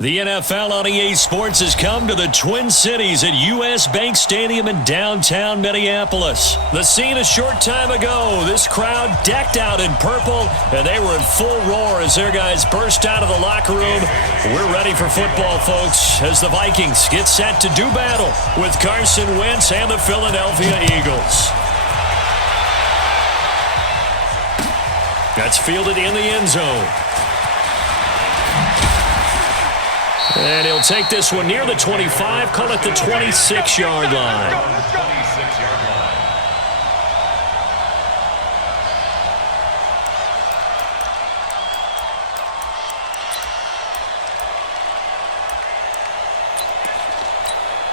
The NFL on EA Sports has come to the Twin Cities at U.S. Bank Stadium in downtown Minneapolis. The scene a short time ago, this crowd decked out in purple, and they were in full roar as their guys burst out of the locker room. We're ready for football, folks, as the Vikings get set to do battle with Carson Wentz and the Philadelphia Eagles. That's fielded in the end zone. And he'll take this one near the 25, call it the 26-yard line.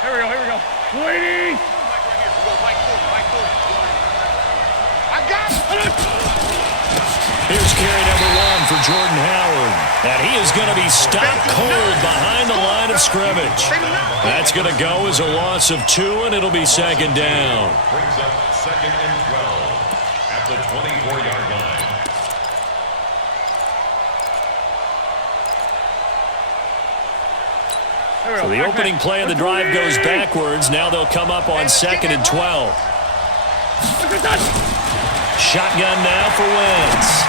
Here we go. Ladies! I got it! Here's carry number 1 for Jordan Howard. And he is going to be stopped cold behind the line of scrimmage. That's going to go as a loss of 2, and it'll be second down. Brings up 2nd and 12 at the 24-yard line. So the opening play of the drive goes backwards. Now they'll come up on 2nd and 12. Shotgun now for Wentz.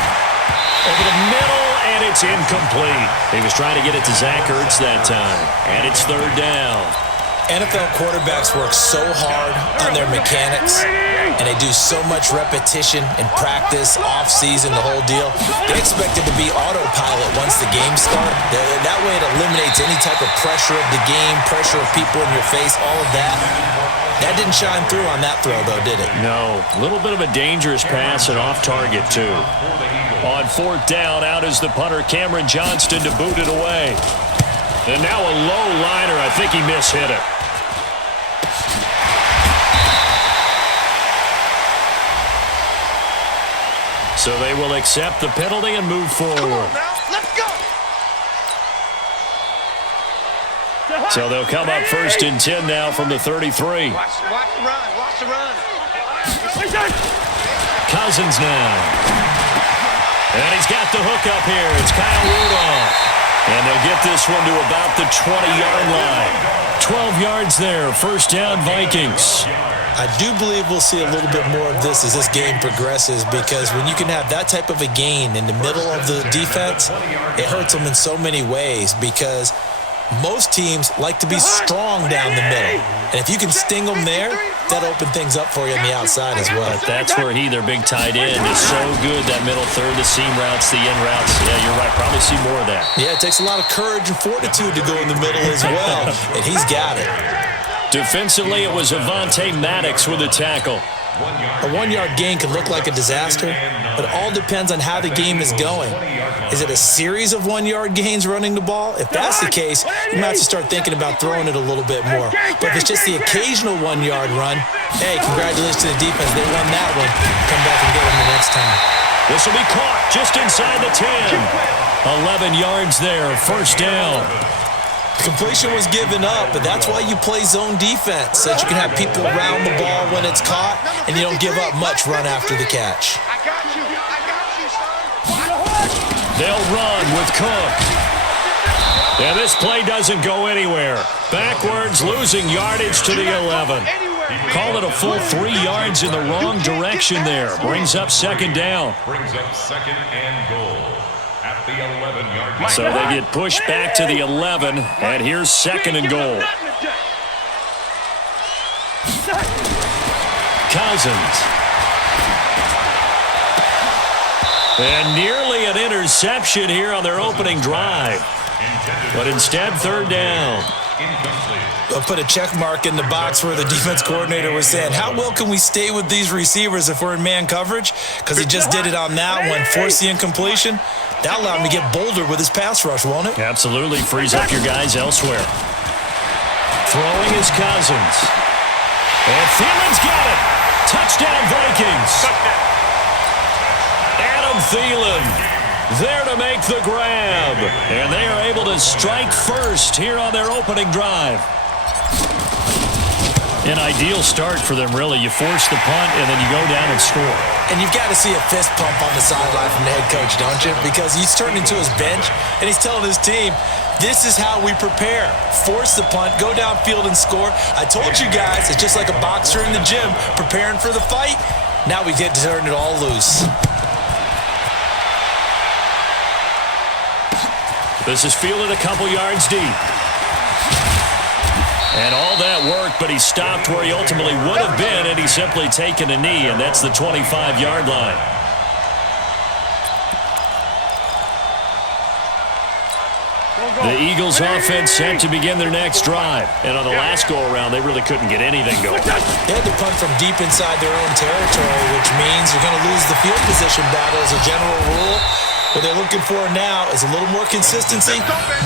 Over the middle, and it's incomplete. He was trying to get it to Zach Ertz that time, and it's third down. NFL quarterbacks work so hard on their mechanics, and they do so much repetition in practice, off-season, the whole deal. They expect it to be autopilot once the game starts. That way it eliminates any type of pressure of the game, pressure of people in your face, all of that. That didn't shine through on that throw, though, did it? No. A little bit of a dangerous pass and off target, too. On 4th down, out is the punter, Cameron Johnston, to boot it away. And now a low liner. I think he mishit it. So they will accept the penalty and move forward. Come on now, let's go! So they'll come up 1st and 10 now from the 33. Watch the run. Cousins now. And he's got the hook up here. It's Kyle Rudolph. And they'll get this one to about the 20-yard line. 12 yards there. 1st down, Vikings. I do believe we'll see a little bit more of this as this game progresses, because when you can have that type of a gain in the middle of the defense, it hurts them in so many ways, because most teams like to be strong down the middle. And if you can sting them there, that'll open things up for you on the outside as well. But that's where their big tight end, is so good, that middle third, the seam routes, the in routes. Yeah, you're right. Probably see more of that. Yeah, it takes a lot of courage and fortitude to go in the middle as well, and he's got it. Defensively, it was Avonte Maddox with a tackle. A 1-yard gain can look like a disaster, but it all depends on how the game is going. Is it a series of 1-yard gains running the ball? If that's the case, you might have to start thinking about throwing it a little bit more. But if it's just the occasional 1-yard run, hey, congratulations to the defense. They won that one. Come back and get them the next time. This will be caught just inside the 10. 11 yards there, 1st down. Completion was given up, but that's why you play zone defense, so that you can have people around the ball when it's caught, and you don't give up much run after the catch. I got you, son. They'll run with Cook. And this play doesn't go anywhere. Backwards, losing yardage to the 11. Call it a full 3 yards in the wrong direction there. Brings up 2nd down. Brings up 2nd and goal at the 11-yard line. So they get pushed back to the 11, and here's 2nd and goal. Cousins. And nearly an interception here on their opening drive. But instead, 3rd down. I'll put a check mark in the box where the defense coordinator was saying, how well can we stay with these receivers if we're in man coverage? Because he just did it on that one, forced the incompletion. That allowed him to get bolder with his pass rush, won't it? Absolutely. Frees up your guys elsewhere. Throwing is Cousins. And Thielen's got it. Touchdown, Vikings. Adam Thielen there to make the grab. And they are able to strike first here on their opening drive. An ideal start for them, really. You force the punt, and then you go down and score. And you've got to see a fist pump on the sideline from the head coach, don't you? Because he's turned into his bench, and he's telling his team, this is how we prepare. Force the punt, go downfield and score. I told you guys, it's just like a boxer in the gym preparing for the fight. Now we get to turn it all loose. This is fielded a couple yards deep. And all that work, but he stopped where he ultimately would have been, and he's simply taken a knee, and that's the 25-yard line. The Eagles offense set to begin their next drive. And on the last go-around, they really couldn't get anything going. They had to punt from deep inside their own territory, which means you're going to lose the field position battle as a general rule. What they're looking for now is a little more consistency.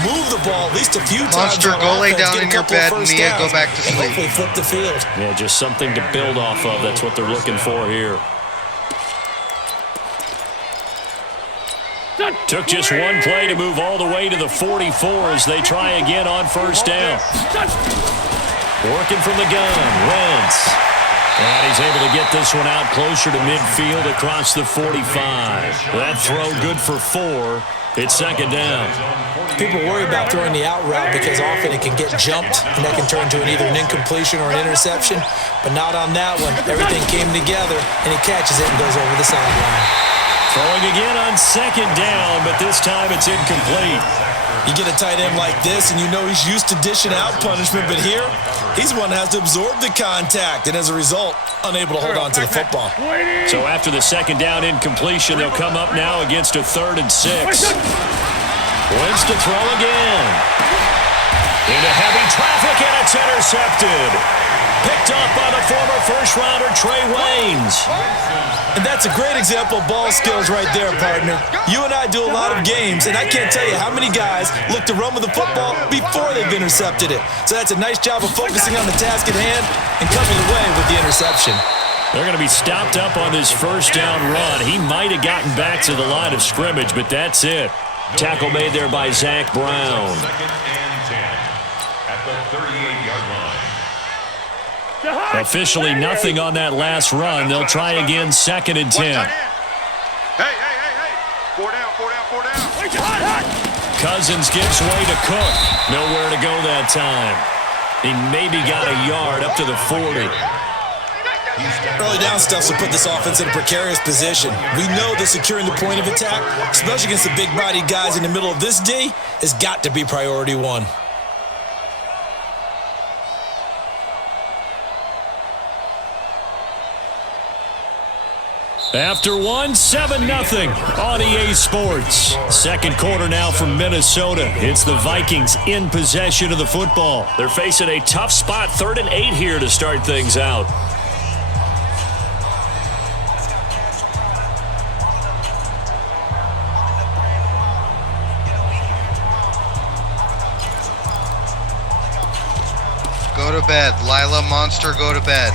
Move the ball at least a few times. Monster, go lay down in your bed, Mia, go back to sleep. Hopefully flip the field. Yeah, just something to build off of. That's what they're looking for here. Took just one play to move all the way to the 44 as they try again on first down. Working from the gun, Wentz. And he's able to get this one out closer to midfield across the 45. That throw good for 4. It's second down. People worry about throwing the out route because often it can get jumped, and that can turn to either an incompletion or an interception. But not on that one. Everything came together, and he catches it and goes over the sideline. Throwing again on second down, but this time it's incomplete. You get a tight end like this, and you know he's used to dishing out punishment, but here, he's one that has to absorb the contact, and as a result, unable to hold on to the football. So after the second down incompletion, they'll come up now against a 3rd and 6. Wentz to throw again. Into heavy traffic, and it's intercepted. Picked up by the former first-rounder Trey Waynes. And that's a great example of ball skills right there, partner. You and I do a lot of games, and I can't tell you how many guys look to run with the football before they've intercepted it. So that's a nice job of focusing on the task at hand and coming away with the interception. They're going to be stopped up on this first down run. He might have gotten back to the line of scrimmage, but that's it. Tackle made there by Zach Brown. 2nd and 10 at the 38-yard line. Officially nothing on that last run. They'll try again 2nd and 10. Hey. 4 down. Cousins gives way to Cook. Nowhere to go that time. He maybe got a yard up to the 40. Early down stuff will put this offense in a precarious position. We know that securing the point of attack, especially against the big-bodied guys in the middle of this D, has got to be priority 1. After 1, 7-0 on EA Sports. Second quarter now from Minnesota. It's the Vikings in possession of the football. They're facing a tough spot, 3rd and 8 here to start things out. Go to bed. Lila Monster, go to bed.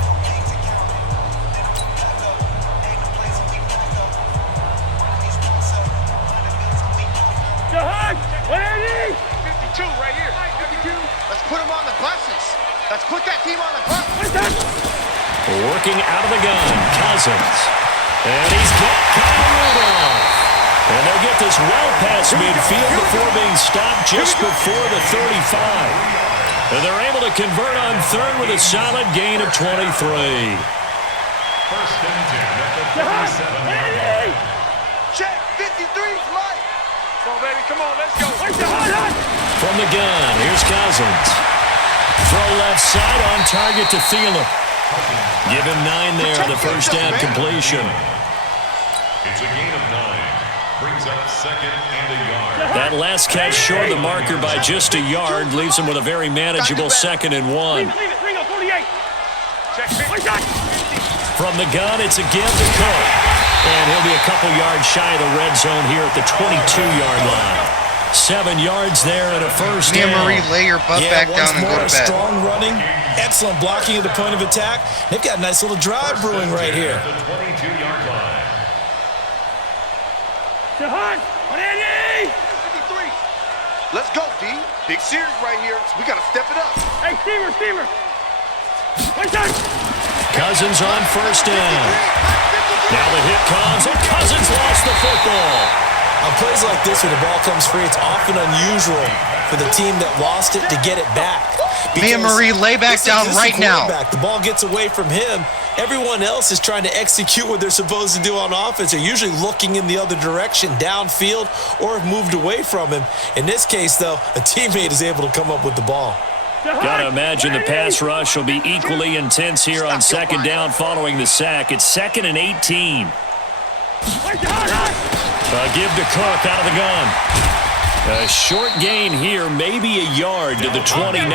Right here. 52. Let's put him on the buses. Let's put that team on the bus. Working out of the gun, Cousins. And he's got Kyle Rudolph. And they'll get this well past midfield before being stopped just before the 35. And they're able to convert on 3rd with a solid gain of 23. 1st and 10 at the 37-yard line. Check. 53's light. Come on, baby. Come on. Let's go. From the gun, here's Cousins. Throw left side on target to Thielen. Give him 9 there on the first down completion. It's a gain of 9. Brings up 2nd and a yard. That last catch short of the marker by just a yard leaves him with a very manageable 2nd and 1. From the gun, it's a give to Cook. And he'll be a couple yards shy of the red zone here at the 22-yard line. 7 yards there and a first down. Marie, lay your butt back down and go to bed. Strong running, excellent blocking at the point of attack. They've got a nice little drive brewing right here. The 22-yard line. 53. Let's go, D. Big series right here. We got to step it up. Hey, Steamer. Cousins on first down. Now the hit comes, and Cousins lost the football. On plays like this, when the ball comes free, it's often unusual for the team that lost it to get it back. Mia Marie, lay back down right now. The ball gets away from him. Everyone else is trying to execute what they're supposed to do on offense. They're usually looking in the other direction, downfield, or have moved away from him. In this case, though, a teammate is able to come up with the ball. Got to imagine the pass rush will be equally intense here on second down following the sack. It's 2nd and 18. Give to Cook out of the gun. A short gain here, maybe a yard to the 29.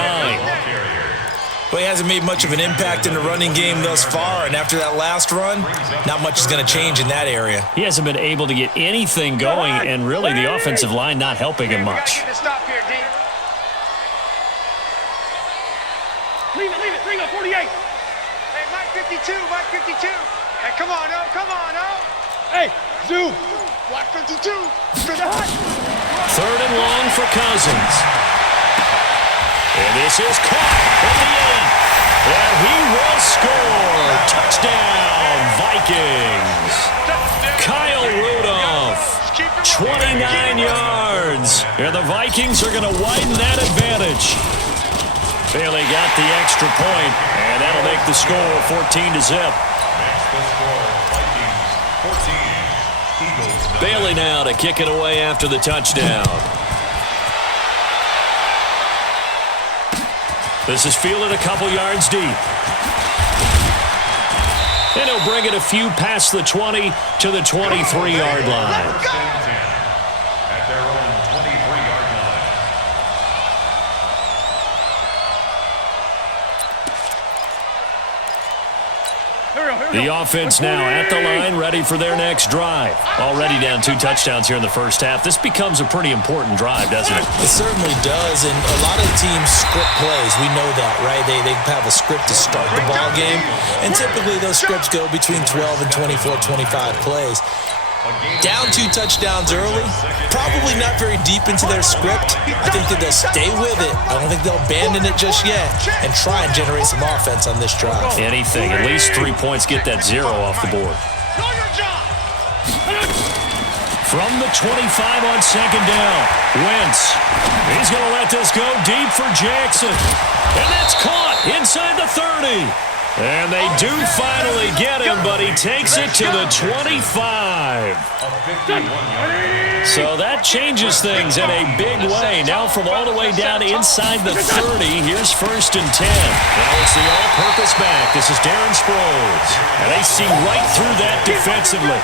Well, he hasn't made much of an impact in the running game thus far, and after that last run, not much is going to change in that area. He hasn't been able to get anything going, and really the offensive line not helping him much. Leave it, bring up 48. Hey, Mike 52. Hey, come on, Hey, Zoo. Block 52. Third and long for Cousins. And this is caught at the 8. And he will score. Touchdown, Vikings. Kyle Rudolph, 29 yards. And the Vikings are going to widen that advantage. Bailey got the extra point, and that'll make the score 14-0. Makes the score Vikings 14. Eagles 9. Bailey now to kick it away after the touchdown. This is fielded a couple yards deep. And he'll bring it a few past the 20 to the 23-yard line. At their own 23-yard line. The offense now at the line, ready for their next drive. Already down 2 touchdowns here in the first half. This becomes a pretty important drive, doesn't it? It certainly does, and a lot of teams script plays. We know that, right? They have a script to start the ball game, and typically those scripts go between 12 and 24, 25 plays. Down 2 touchdowns early, probably not very deep into their script. I think that they'll stay with it. I don't think they'll abandon it just yet and try and generate some offense on this drive. Anything, at least 3 points, get that 0 off the board. From the 25 on second down, Wentz. He's going to let this go deep for Jackson. And that's caught inside the 30. And they do finally get him, but he takes it to the 25. So that changes things in a big way. Now from all the way down inside the 30, here's 1st and 10. Now it's the all-purpose back. This is Darren Sproles. And they see right through that defensively,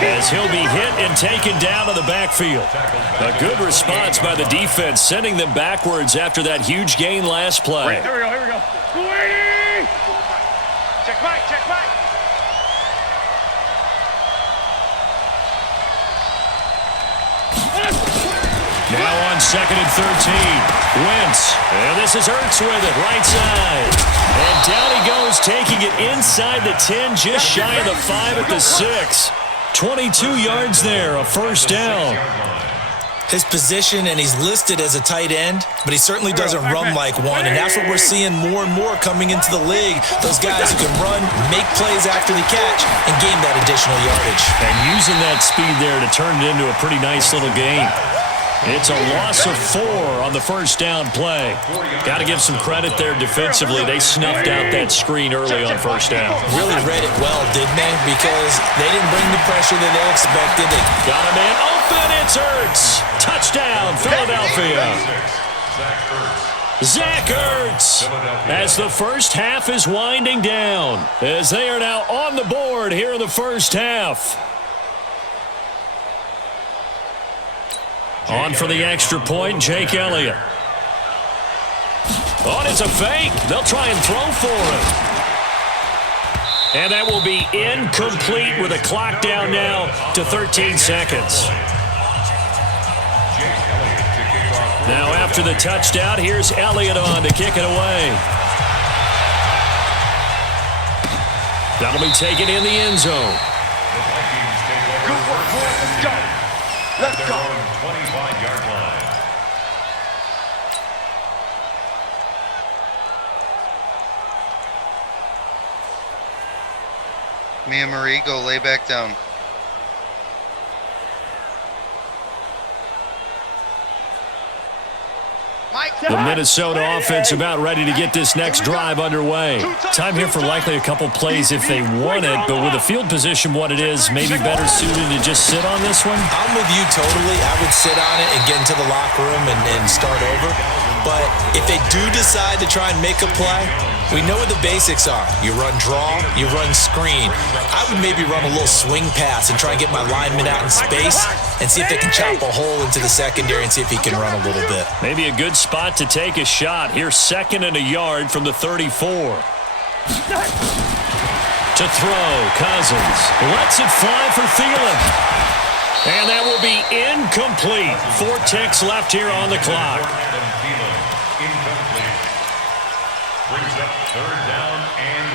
as he'll be hit and taken down to the backfield. A good response by the defense, sending them backwards after that huge gain last play. Here we go. Check Mike. Now on 2nd and 13, Wentz. And this is Ertz with it, right side. And down he goes, taking it inside the 10, just shy of the 5 at the 6. 22 yards there, a first down. His position, and he's listed as a tight end, but he certainly doesn't run like one, and that's what we're seeing more and more coming into the league. Those guys who can run, make plays after the catch, and gain that additional yardage. And using that speed there to turn it into a pretty nice little gain. It's a loss of 4 on the first down play. Got to give some credit there defensively. They snuffed out that screen early on first down. Really read it well, didn't they? Because they didn't bring the pressure that they expected. They got a man open. It's Ertz. Touchdown, Philadelphia. Zach Ertz, as the first half is winding down, as they are now on the board here in the first half. On for the extra point, Jake Elliott. Oh, it's a fake. They'll try and throw for him. And that will be incomplete with a clock down now to 13 seconds. Now after the touchdown, here's Elliott on to kick it away. That'll be taken in the end zone. Good work, boys. Let's go. Let's go. 25-yard line. Mia Marie, go lay back down. The Minnesota offense about ready to get this next drive underway. Time here for likely a couple plays if they want it, but with the field position what it is, maybe better suited to just sit on this one? I'm with you totally. I would sit on it and get into the locker room and start over. But if they do decide to try and make a play, we know what the basics are. You run draw, you run screen. I would maybe run a little swing pass and try and get my lineman out in space and see if they can chop a hole into the secondary and see if he can run a little bit. Maybe a good spot to take a shot. Here's 2nd and a yard from the 34. To throw, Cousins lets it fly for Thielen. And that will be incomplete. 4 ticks left here on the clock. Incomplete. Brings up 3rd down and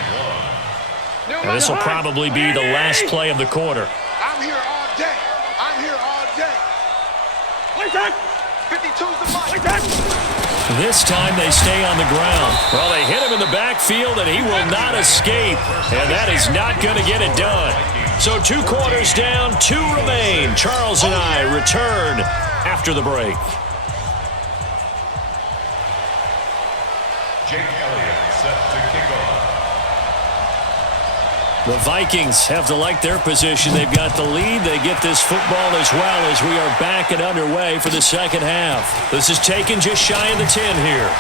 1. And this will probably be the last play of the quarter. I'm here all day. I'm here all day. 52's the mark. This time they stay on the ground. Well, they hit him in the backfield, and he will not escape. And that is not going to get it done. So 2 quarters down, 2 remain. Charles and I return after the break. Jake Elliott set to kick off. The Vikings have to like their position. They've got the lead. They get this football as well as we are back and underway for the second half. This is taken just shy of the 10 here.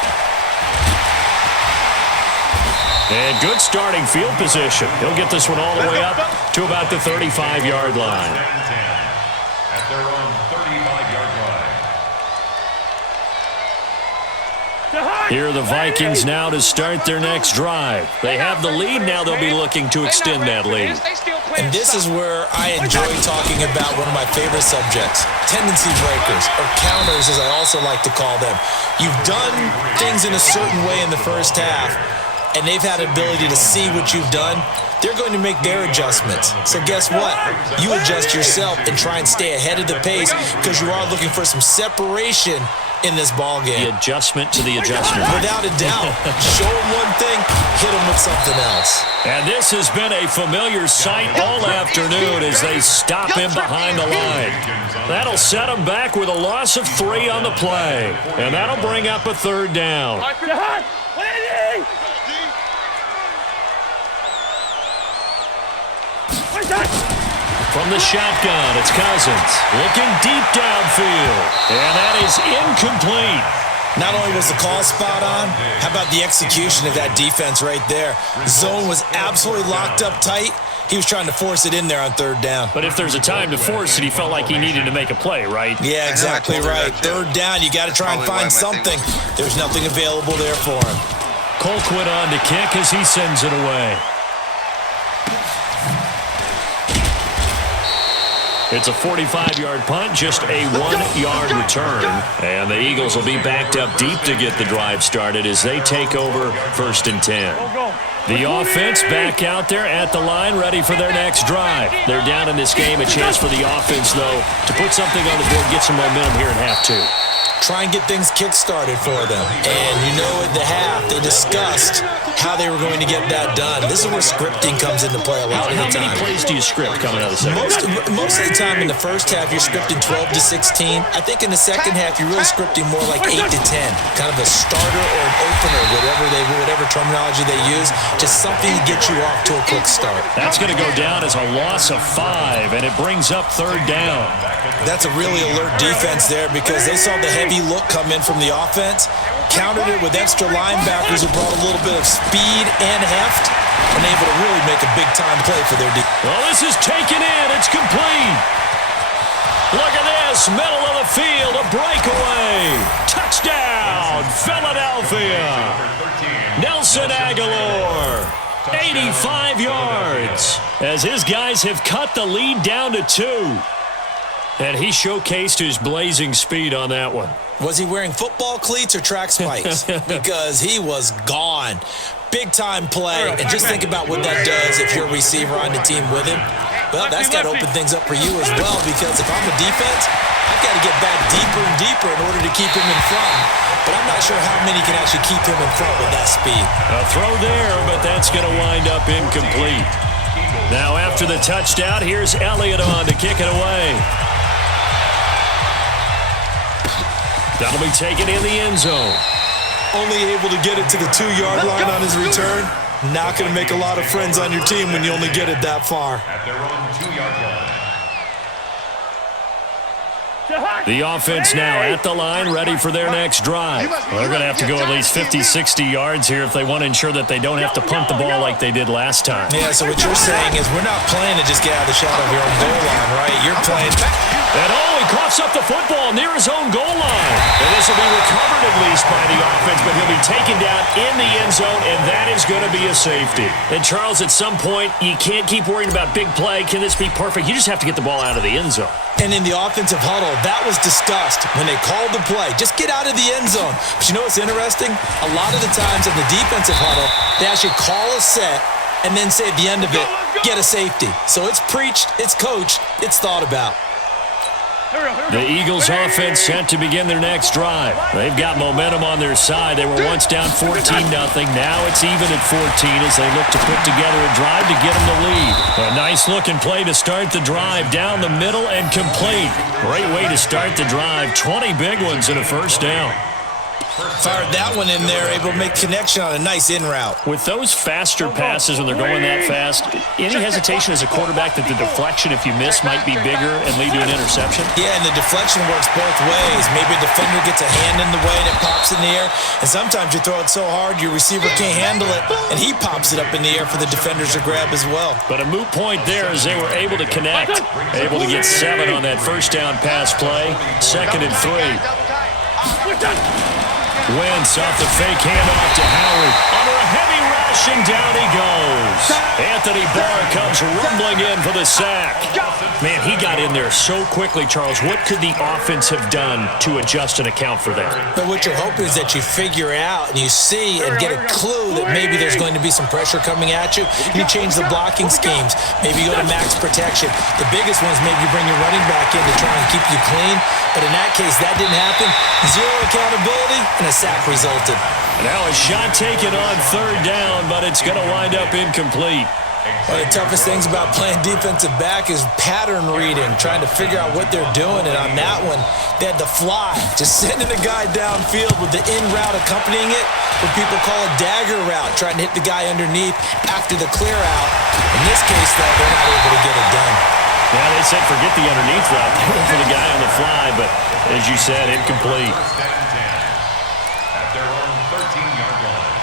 And good starting field position. He'll get this one all the way up to about the 35-yard line. At their own 35-yard line. Here are the Vikings now to start their next drive. They have the lead. Now they'll be looking to extend that lead. And this is where I enjoy talking about one of my favorite subjects, tendency breakers, or counters as I also like to call them. You've done things in a certain way in the first half, and they've had the ability to see what you've done. They're going to make their adjustments. So guess what? You adjust yourself and try and stay ahead of the pace because you are looking for some separation in this ball game. The adjustment to the adjustment. Without a doubt. Show them one thing, hit them with something else. And this has been a familiar sight all afternoon as they stop him behind the line. That'll set him back with a loss of 3 on the play. And that'll bring up a 3rd down. From the shotgun, it's Cousins looking deep downfield. And that is incomplete. Not only was the call spot on, how about the execution of that defense right there? Zone was absolutely locked up tight. He was trying to force it in there on 3rd down. But if there's a time to force it, he felt like he needed to make a play, right? Yeah, exactly right. 3rd down, you got to try and find something. There's nothing available there for him. Colquitt on to kick as he sends it away. It's a 45-yard punt, just a 1-yard return. And the Eagles will be backed up deep to get the drive started as they take over 1st and 10. The offense back out there at the line, ready for their next drive. They're down in this game. A chance for the offense, though, to put something on the board, get some momentum here in half 2. Try and get things kick-started for them. And you know at the half, they discussed how they were going to get that done. This is where scripting comes into play a lot of the time. How many plays do you script coming out of the second half? Most of the time in the first half, you're scripting 12 to 16. I think in the second half, you're really scripting more like 8 to 10. Kind of a starter or an opener, whatever terminology they use. Just something to get you off to a quick start. That's going to go down as a loss of 5, and it brings up 3rd down. That's a really alert defense there because they saw the heavy look come in from the offense, countered it with extra linebackers who brought a little bit of speed and heft, and able to really make a big-time play for their defense. Well, this is taken in. It's complete. Look at this. Middle of the field, a breakaway. Touchdown, Philadelphia. Nelson Aguilar, 85 yards, as his guys have cut the lead down to 2. And he showcased his blazing speed on that one. Was he wearing football cleats or track spikes? Because he was gone. Big-time play. And just think about what that does if you're a receiver on the team with him. Well, that's got to open things up for you as well, because if I'm a defense, I've got to get back deeper and deeper in order to keep him in front. But I'm not sure how many can actually keep him in front with that speed. A throw there, but that's going to wind up incomplete. Now after the touchdown, here's Elliott on to kick it away. That'll be taken in the end zone. Only able to get it to the 2-yard line on his return. Not going to make a lot of friends on your team when you only get it that far. At their own 2-yard line. The offense now at the line, ready for their next drive. Well, they're going to have to go at least 50, 60 yards here if they want to ensure that they don't have to punt the ball like they did last time. Yeah, so what you're saying is we're not playing to just get out of the shadow of your own goal line, right? You're playing. And he coughs up the football near his own goal line. And this will be recovered at least by the offense, but he'll be taken down in the end zone, and that is going to be a safety. And Charles, at some point, you can't keep worrying about big play. Can this be perfect? You just have to get the ball out of the end zone. And in the offensive huddle, that was discussed when they called the play. Just get out of the end zone. But you know what's interesting? A lot of the times in the defensive huddle, they actually call a set and then say at the end of it, get a safety. So it's preached, it's coached, it's thought about. The Eagles offense set to begin their next drive. They've got momentum on their side. They were once down 14-0. Now it's even at 14 as they look to put together a drive to get them the lead. A nice-looking play to start the drive down the middle and complete. Great way to start the drive. 20 big ones and a first down. Fired that one in there, able to make connection on a nice in route. With those faster passes when they're going that fast, any hesitation as a quarterback that the deflection, if you miss, might be bigger and lead to an interception? Yeah, and the deflection works both ways. Maybe a defender gets a hand in the way and it pops in the air, and sometimes you throw it so hard your receiver can't handle it, and he pops it up in the air for the defenders to grab as well. But a moot point there as they were able to connect. Able to get 7 on that first down pass play. 2nd and 3. Wentz off the fake handoff to Howard. Under a heavy rush, and down he goes. Anthony Barr comes rumbling in for the sack. Man, he got in there so quickly, Charles. What could the offense have done to adjust and account for that? But what you're hoping is that you figure out and you see and get a clue that maybe there's going to be some pressure coming at you. You change the blocking schemes. Maybe you go to max protection. The biggest one is maybe you bring your running back in to try and keep you clean. But in that case, that didn't happen. 0 accountability, and a sack resulted. Now a shot taken on 3rd down, but it's going to wind up incomplete. One of the toughest things about playing defensive back is pattern reading, trying to figure out what they're doing. And on that one, they had to fly, just sending a guy downfield with the in route accompanying it, what people call a dagger route, trying to hit the guy underneath after the clear out. In this case, though, they're not able to get it done. Yeah, they said forget the underneath route. They went for the guy on the fly, but as you said, incomplete. At their own 13-yard line.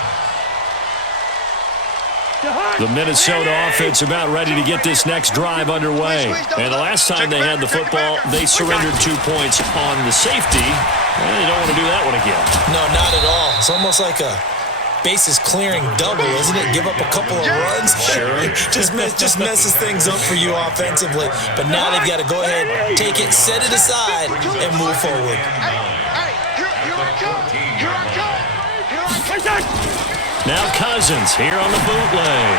The Minnesota offense about ready to get this next drive underway. And the last time they had the football, they surrendered 2 points on the safety. Well, they don't want to do that one again. No, not at all. It's almost like a bases clearing double, isn't it? Give up a couple of runs. Sure. just messes things up for you offensively. But now they've got to go ahead, take it, set it aside, and move forward. Now Cousins here on the bootleg.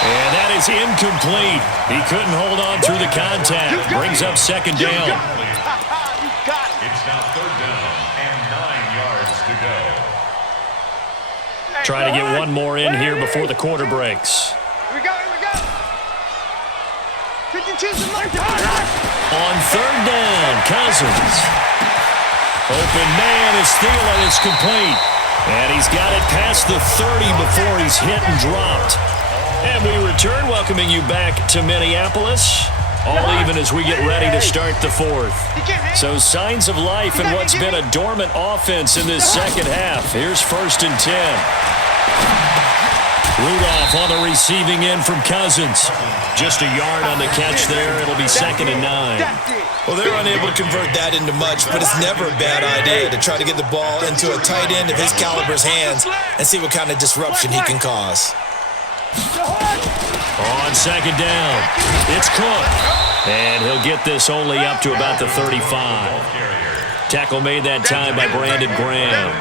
And that is incomplete. He couldn't hold on through the contact. Brings up 2nd down. It's now 3rd down and 9 yards to go. Try to get one more in here before the quarter breaks. Here we go. 52's On 3rd down, Cousins. Open man is Thielen. It's complete. And he's got it past the 30 before he's hit and dropped. And we return, welcoming you back to Minneapolis. All even as we get ready to start the 4th. So signs of life in what's been a dormant offense in this second half. Here's 1st and 10. Rudolph on the receiving end from Cousins. Just a yard on the catch there. It'll be 2nd and 9. Well, they're unable to convert that into much, but it's never a bad idea to try to get the ball into a tight end of his caliber's hands and see what kind of disruption he can cause. On 2nd down, it's Cook. And he'll get this only up to about the 35. Tackle made that time by Brandon Graham.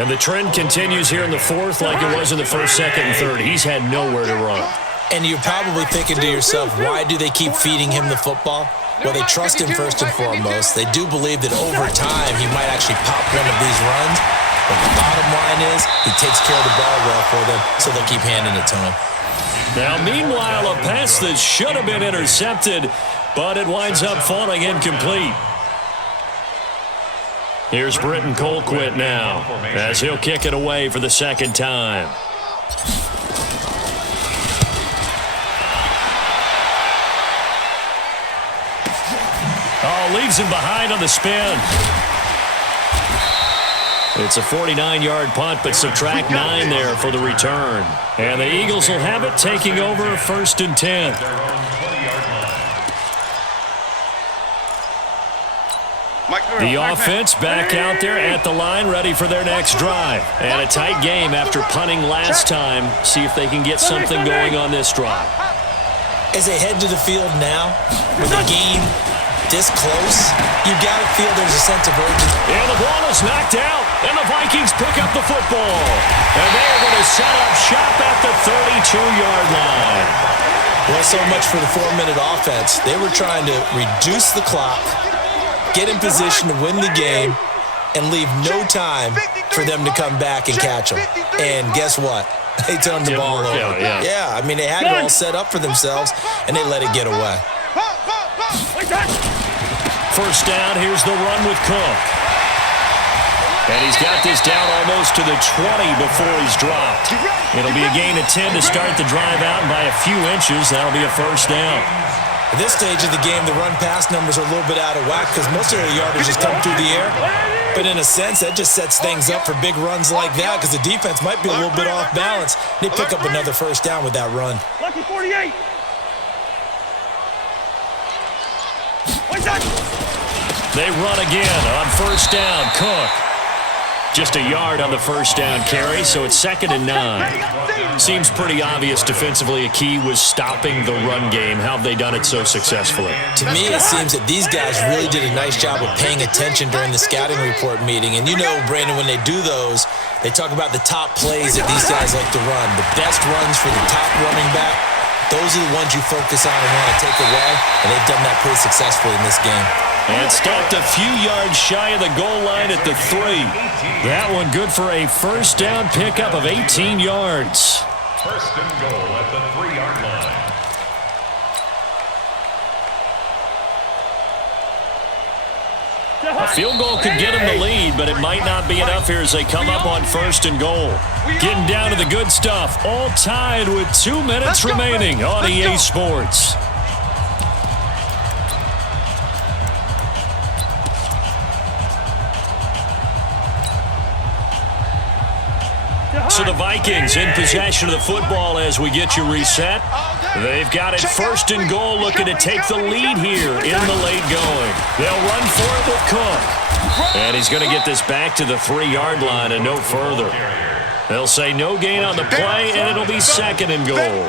And the trend continues here in the 4th like it was in the 1st, 2nd, and 3rd. He's had nowhere to run. And you're probably thinking to yourself, why do they keep feeding him the football? Well, they trust him first and foremost. They do believe that over time he might actually pop one of these runs. But the bottom line is he takes care of the ball well for them, so they'll keep handing it to him. Now, meanwhile, a pass that should have been intercepted, but it winds up falling incomplete. Here's Britton Colquitt now, as he'll kick it away for the second time. Oh, leaves him behind on the spin. It's a 49-yard punt, but subtract 9 there for the return. And the Eagles will have it, taking over 1st and 10. The offense back out there at the line, ready for their next drive. And a tight game after punting last time. See if they can get something going on this drive. As they head to the field now, with the game this close, you got to feel there's a sense of urgency. And the ball is knocked out, and the Vikings pick up the football. And they're going to set up shop at the 32-yard line. Well, so much for the 4-minute offense. They were trying to reduce the clock, get in position to win the game, and leave no time for them to come back and catch them. And guess what? They turned the ball over. Yeah, I mean, they had it all set up for themselves, and they let it get away. First down, here's the run with Cook. And he's got this down almost to the 20 before he's dropped. It'll be a gain of 10 to start the drive out, and by a few inches, that'll be a first down. At this stage of the game, the run-pass numbers are a little bit out of whack because most of their yardage has come through the air. But in a sense, that just sets things up for big runs like that because the defense might be a little bit off balance. They pick up another first down with that run. Lucky 48. They run again on first down. Cook. Just a yard on the first down carry, so it's 2nd and 9. Seems pretty obvious defensively a key was stopping the run game. How have they done it so successfully? To me, it seems that these guys really did a nice job of paying attention during the scouting report meeting. And you know, Brandon, when they do those, they talk about the top plays that these guys like to run. The best runs for the top running back, those are the ones you focus on and want to take away. And they've done that pretty successfully in this game. And stopped a few yards shy of the goal line at the 3. That one good for a first down pickup of 18 yards. First and goal at the 3-yard line. A field goal could get them the lead, but it might not be enough here as they come up on 1st and goal. Getting down to the good stuff, all tied with 2 minutes remaining on EA Sports. So the Vikings in possession of the football as we get you reset. They've got it 1st and goal, looking to take the lead here in the late going. They'll run for it with Cook. And he's going to get this back to the 3-yard line and no further. They'll say no gain on the play, and it'll be 2nd and goal.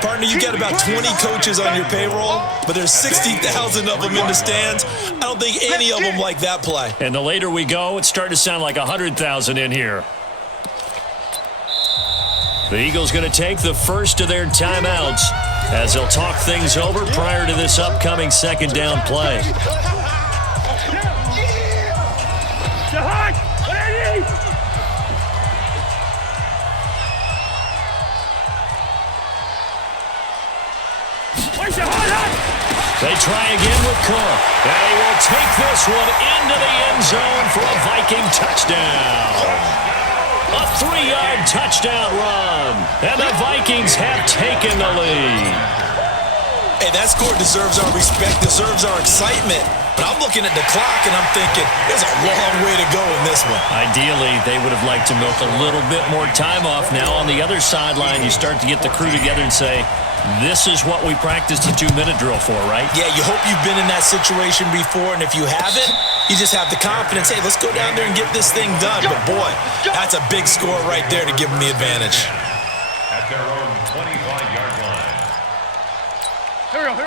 Partner, you got about 20 coaches on your payroll, but there's 60,000 of them in the stands. I don't think any of them like that play. And the later we go, it's starting to sound like 100,000 in here. The Eagles going to take the first of their timeouts as they'll talk things over prior to this upcoming 2nd down play. They try again with Cook. And he will take this one into the end zone for a Viking touchdown. A 3-yard touchdown run. And the Vikings have taken the lead. Hey, that score deserves our respect, deserves our excitement. But I'm looking at the clock and I'm thinking, there's a long way to go in this one. Ideally, they would have liked to milk a little bit more time off. Now on the other sideline, you start to get the crew together and say, this is what we practiced a 2-minute drill for, right? Yeah, you hope you've been in that situation before, and if you haven't, you just have the confidence, hey, let's go down there and get this thing done. But boy, that's a big score right there to give them the advantage. At their own 25-yard line.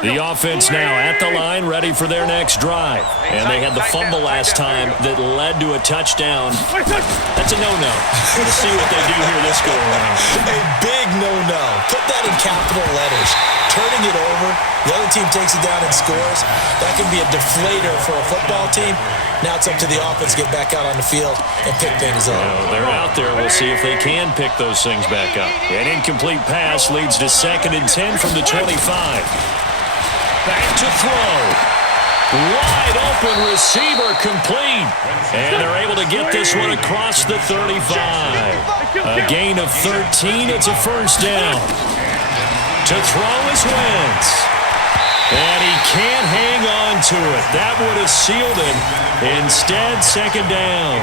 The offense now at the line, ready for their next drive. And they had the fumble last time that led to a touchdown. That's a no-no. We'll see what they do here this go-around. A big no-no. Put that in capital letters. Turning it over, the other team takes it down and scores. That can be a deflator for a football team. Now it's up to the offense to get back out on the field and pick things up. They're out there. We'll see if they can pick those things back up. An incomplete pass leads to 2nd and 10 from the 25. Back to throw. Wide open receiver complete. And they're able to get this one across the 35. A gain of 13. It's a first down. To throw is Wentz. And he can't hang on to it. That would have sealed him. Instead, 2nd down.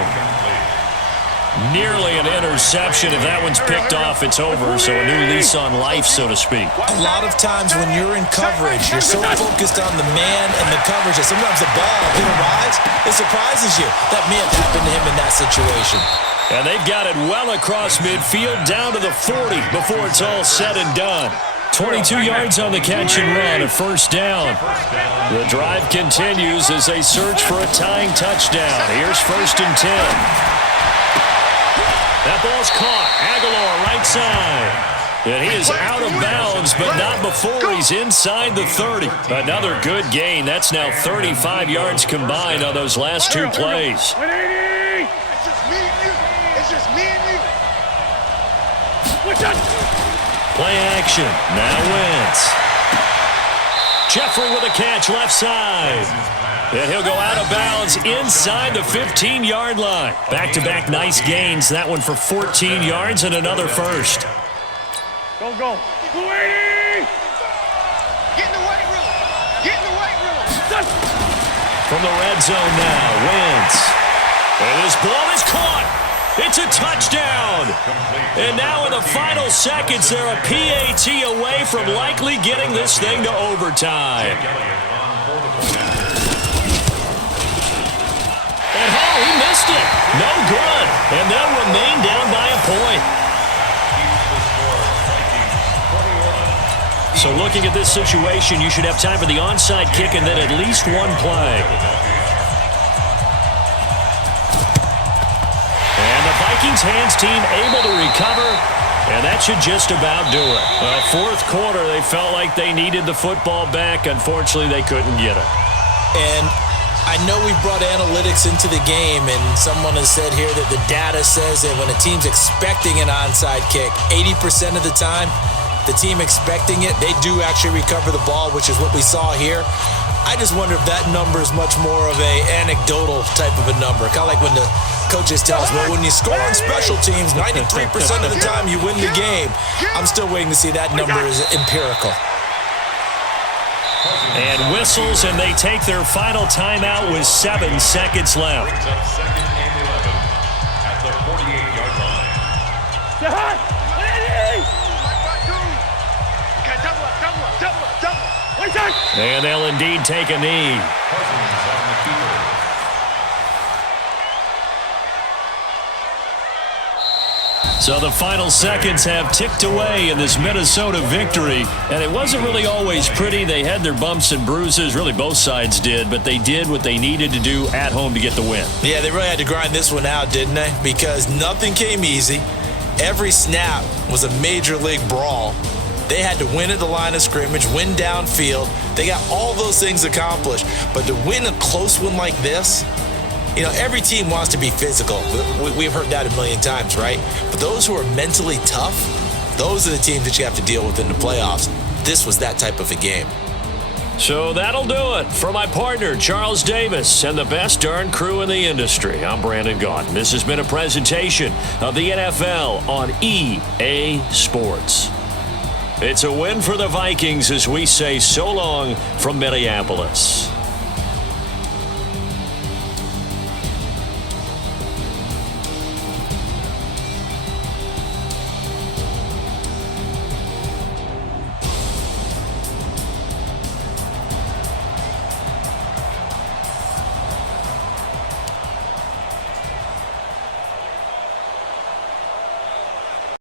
Nearly an interception. If that one's picked off, it's over. So a new lease on life, so to speak. A lot of times when you're in coverage, you're so focused on the man and the coverage that sometimes the ball, it arrives, it surprises you. That may have happened to him in that situation. And they've got it well across midfield down to the 40 before it's all said and done. 22 yards on the catch and run, a first down. The drive continues as they search for a tying touchdown. Here's 1st and 10. That ball's caught. Aguilar right side. And he is out of bounds, but not before he's inside the 30. Another good gain. That's now 35 yards combined on those last 2 plays. It's just me and you. It's just me and you. What's that? Play action. Now Wentz. Jeffrey with a catch left side. And he'll go out of bounds inside the 15-yard line. Back-to-back nice gains. That one for 14 yards and another first. Go, go. 280! Get in the weight room. Get in the weight room. From the red zone now, Wentz. And this ball is caught. It's a touchdown. And now in the final seconds, they're a PAT away from likely getting this thing to overtime. And oh, he missed it. No good. And they'll remain down by a point. So looking at this situation, you should have time for the onside kick and then at least one play. Vikings hands team able to recover, and that should just about do it. Fourth quarter, they felt like they needed the football back. Unfortunately, they couldn't get it. And I know we brought analytics into the game, and someone has said here that the data says that when a team's expecting an onside kick, 80% of the time, the team expecting it, they do actually recover the ball, which is what we saw here. I just wonder if that number is much more of a anecdotal type of a number. Kind of like when the coaches tell us, well, when you score on special teams, 93% of the time you win the game. I'm still waiting to see that number is empirical. And whistles, and they take their final timeout with 7 seconds left. Brings up 2nd and 11 at the 48-yard line. And they'll indeed take a knee. Cousins on the keeper. So the final seconds have ticked away in this Minnesota victory. And it wasn't really always pretty. They had their bumps and bruises. Really, both sides did. But they did what they needed to do at home to get the win. Yeah, they really had to grind this one out, didn't they? Because nothing came easy. Every snap was a major league brawl. They had to win at the line of scrimmage, win downfield. They got all those things accomplished. But to win a close one like this, you know, every team wants to be physical. We've heard that a million times, right? But those who are mentally tough, those are the teams that you have to deal with in the playoffs. This was that type of a game. So that'll do it. For my partner, Charles Davis, and the best darn crew in the industry, I'm Brandon Gaudin. This has been a presentation of the NFL on EA Sports. It's a win for the Vikings as we say so long from Minneapolis.